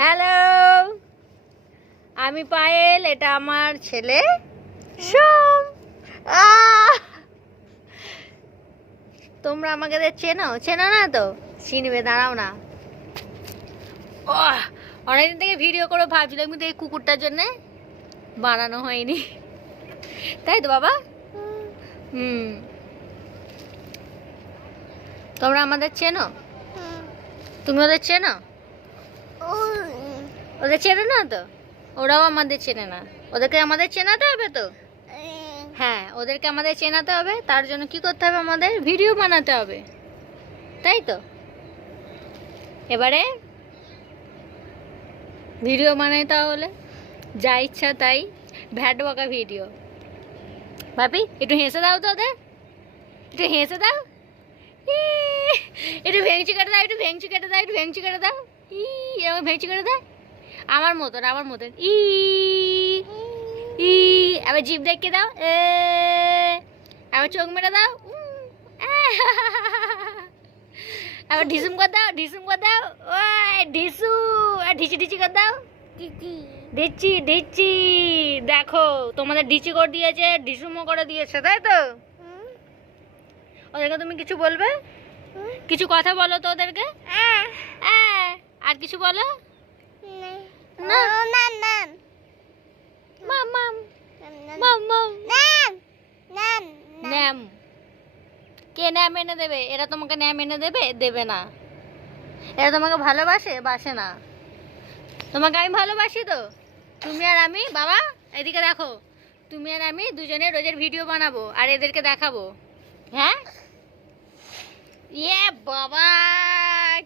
Hello, আমি পায়েল, এটা আমার ছেলে সোম। তোমরা আমাকে চেনো চেনো না তো? চিনবে, দাঁড়াও না। অনেকদিন থেকে ভিডিও করে ভাবছিলাম, কিন্তু এই কুকুরটার জন্য বানানো হয়নি, তাই তো বাবা? তোমরা আমাদের চেনো? তুমি ওদের চেনো? ওদের চেনো না তো? ওরাও আমাদের চেনে না। ওদেরকে আমাদের চেনাতে হবে তো। হ্যাঁ, ওদেরকে আমাদের চেনাতে হবে। তার জন্য কি করতে হবে? আমাদের ভিডিও বানাতে হবে, তাই তো? এবারে ভিডিও বানাই, তাহলে যা ইচ্ছা তাই ভ্যাট বকা ভিডিও। ভাবি, একটু হেসে দাও তো ওদের, একটু হেসে দাও। একটু ভেঙচি কেটে দাও, একটু ভেঙচি কেটে দাও, একটু ভেঙচি কেটে দাও। এরকম ভেঙচি কেটে দাও, আমার মতন, আমার মতন। আবার জিভ দেখে দাও, আবার চোখ মেরে দাও, আবার ঢিসুম করে দাও, ঢিসুম করে দাও, ওই ঢিসু, আর ঢিচি ঢিচি করে দাও, ঢিচি ঢিচি। দেখো, তোমাদের ঢিচি করে দিয়েছে, ঢিসুমও করে দিয়েছে, তাই তো? ওদেরকে তুমি কিছু বলবে? কিছু কথা বলো তো ওদেরকে। আর কিছু বলো না? ন্যাম কে ন্যাম এনে দেবে? এরা তোমাকে ন্যাম এনে দেবে? দেবে না। এরা তোমাকে ভালোবাসে? বাসে না। তোমাকে আমি ভালোবাসি তো। তুমি আর আমি, বাবা এদিকে দেখো, তুমি আর আমি দুজনে রোজের ভিডিও বানাবো আর এদেরকে দেখাবো। হ্যাঁ, ইয়ে বাবা,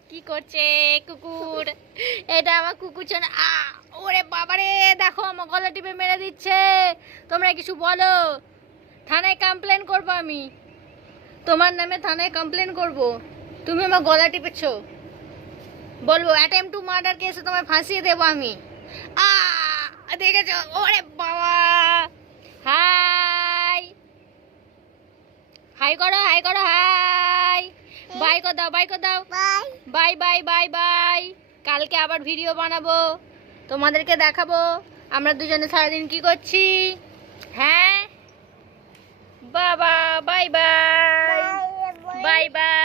কি করছে কুকুর? এটা আমার কুকুর ছেলে। ওরে বাবারে, দেখো আমার গলা টিপে মেরে দিচ্ছে। তোমরা কিছু বলো, থানায় কমপ্লেন করবো আমি। তোমার নামে থানায় কমপ্লেন করব। তুমি আমার গলা টিপেছো, বলবো অ্যাটেম্প টু মার্ডার কেসে তোমায় ফাঁসিয়ে দেবো আমি। দেখেছো? ওরে বাবা। হাই হাই করো, হাই করো, হাই। বাই করে দাও, বাই করে দাও, বাই বাই বাই বাই। কালকে আবার ভিডিও বানাবো, তোমাদেরকে দেখাবো আমরা দুজনে সারাদিন কি করছি। হ্যাঁ বাবা, বাই বাই, বাই বাই।